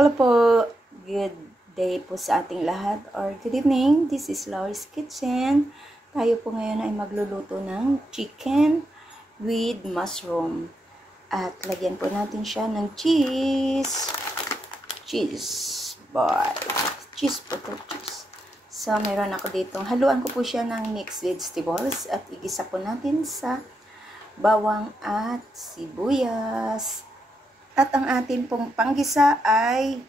Hello po, good day po sa ating lahat or good evening. This is Laurie's Kitchen. Tayo po ngayon ay magluluto ng chicken with mushroom. At lagyan po natin siya ng cheese. Cheese po to, cheese. So, meron ako ditong, haluan ko po siya ng mixed vegetables at igisa po natin sa bawang at sibuyas. At ang atin pong panggisa ay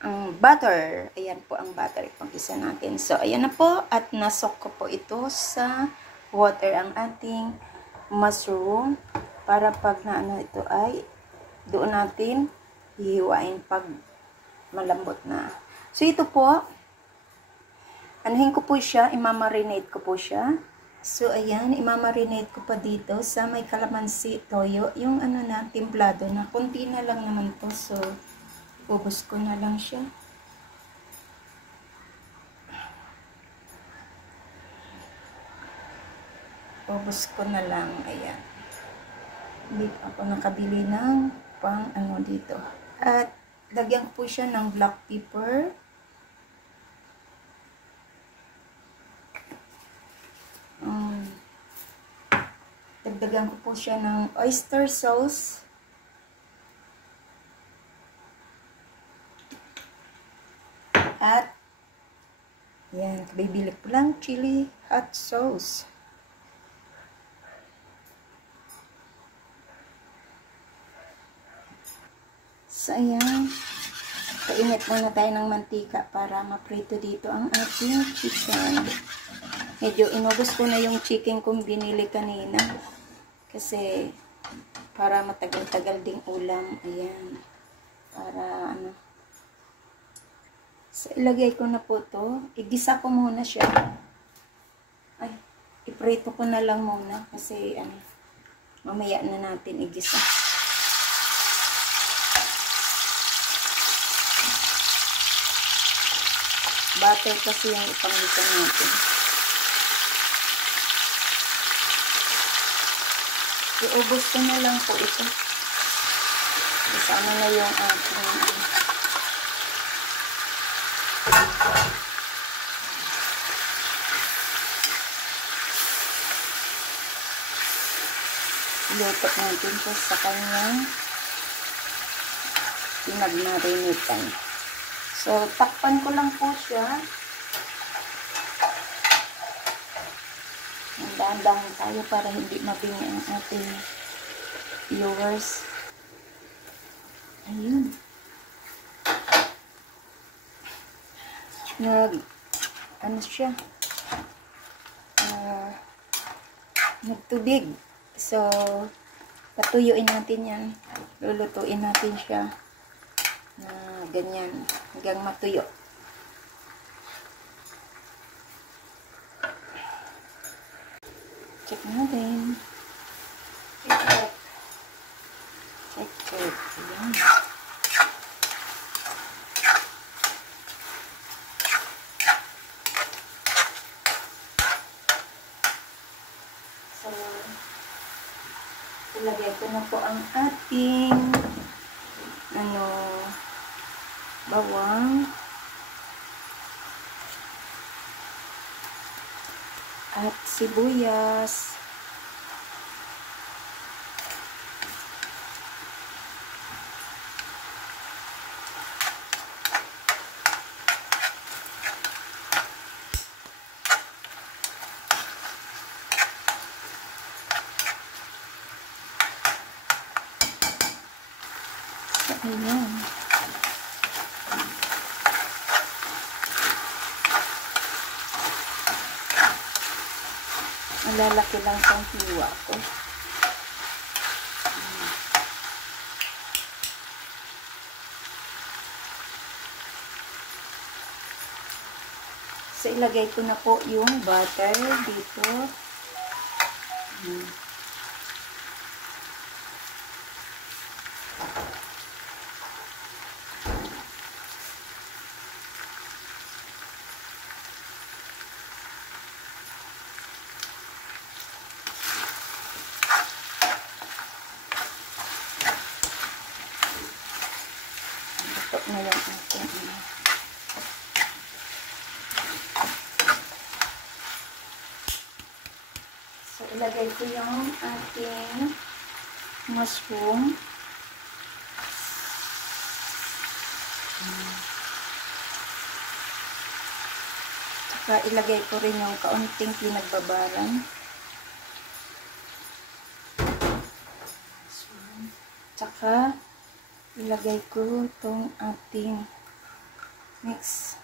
ang butter. Ayan po ang butter. Panggisa natin. So, ayan na po. At nasok ko po ito sa water ang ating mushroom. Para pag na ito ay doon natin hihiwain pag malambot na. So, ito po. Anuhin ko po siya. Imamarinate ko po siya. So, ayan, imamarinate ko pa dito sa may kalamansi, toyo, yung ano na, timplado na, konti na lang naman to. So, ubos ko na lang siya. Ubos ko na lang, ayan. Hindi ako nakabili ng pang ano dito. At, lagyan ko po siya ng black pepper. Dagdagan ko po siya ng oyster sauce. At, yan, bibili ko lang chili hot sauce. So, ayan. Painit muna tayo ng mantika para maprito dito ang ating chicken. Medyo inubos ko na yung chicken kong binili kanina. Kasi, para matagal-tagal ding ulam. Ayan. Para, ano. So, ilagay ko na po to. Igisa ko muna siya. Ay, iprito ko na lang muna. Kasi, ano, mamaya na natin igisa. Butter kasi yung ipanggisa natin. Iubos ko na lang po ito. Kasama na yung ating lutok natin po sa kanyang pinagmarinitan. So, takpan ko lang po siya. Dahan-dahan tayo para hindi mabingi ang ating viewers. Ayun. Ano siya? Nagtubig. So, patuyuin natin yan. Lulutuin natin siya na ganyan. Hanggang matuyo. Check natin. Check. Ayan. So, ilagay ko na po ang ating bawang at sibuyas. So, ayan. Malalaki lang ang hiwa ko. So, ilagay ko na po yung butter dito. na ilagay ko yung ating mushroom. Tsaka ilagay ko rin yung kaunting pinagbabaran. Tsaka ilagay ko itong ating mix.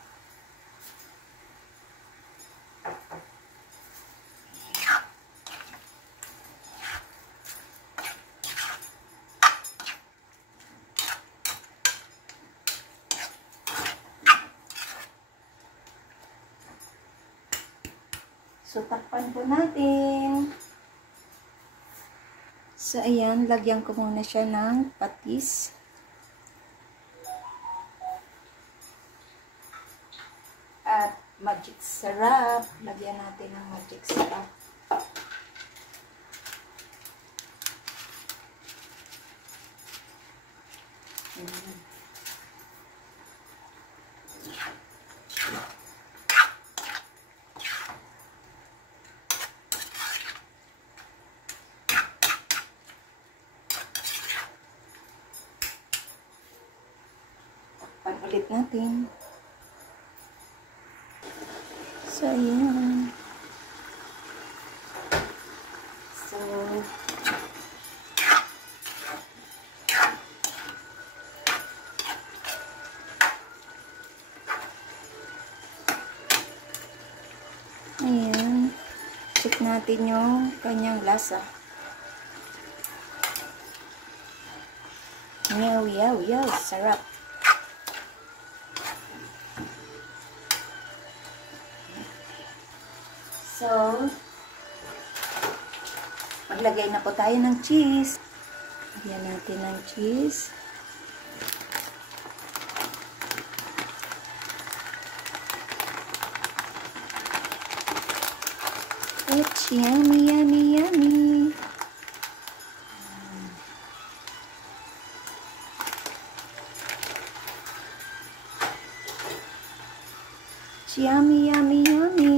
So, takpan po natin. So, ayan, lagyan ko muna siya ng patis. At magic syrup. Lagyan natin ng magic syrup. Ayan. Ulit natin. So, ayan. So, ayan. Check natin yung kanyang lasa. Yaw, yaw, yaw. Sarap. So, maglagay na po tayo ng cheese. Lagyan natin ng cheese. It's yummy, yummy, yummy. It's yummy, yummy, yummy.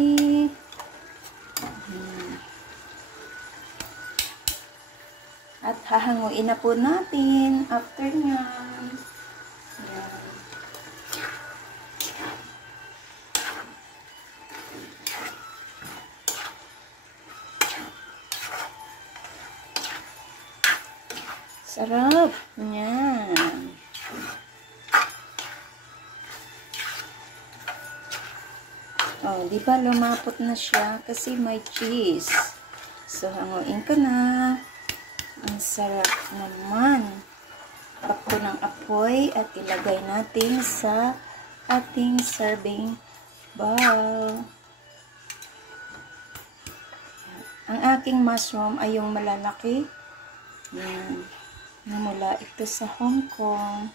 At hahanguin na po natin after nyan. Ayan. Sarap. Ayan. Oh, di ba lumapot na siya kasi may cheese. So, hanguin ka na. Ang sarap naman. Takbo ng apoy at ilagay natin sa ating serving bowl. Ang aking mushroom ay yung malalaki. Yan. Namula ito sa Hong Kong.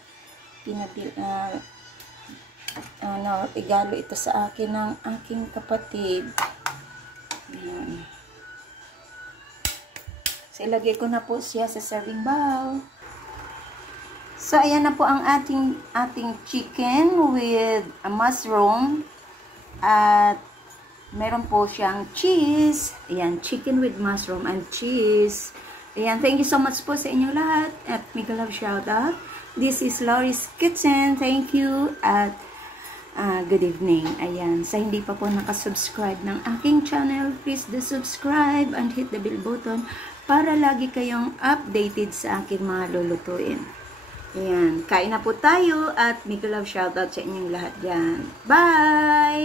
Igalo ito sa akin ng aking kapatid. Yan. So, ilagay ko na po siya sa serving bowl. So, ayan na po ang ating chicken with a mushroom. At meron po siyang cheese. Ayan, chicken with mushroom and cheese. Ayan, thank you so much po sa inyong lahat. At mega love shout out. This is Laurie's Kitchen. Thank you at good evening. Ayan, sa hindi pa po nakasubscribe ng aking channel, please subscribe and hit the bell button para lagi kayong updated sa aking mga lulutuin. Ayan, kain na po tayo at mega love shoutout sa inyong lahat dyan. Bye!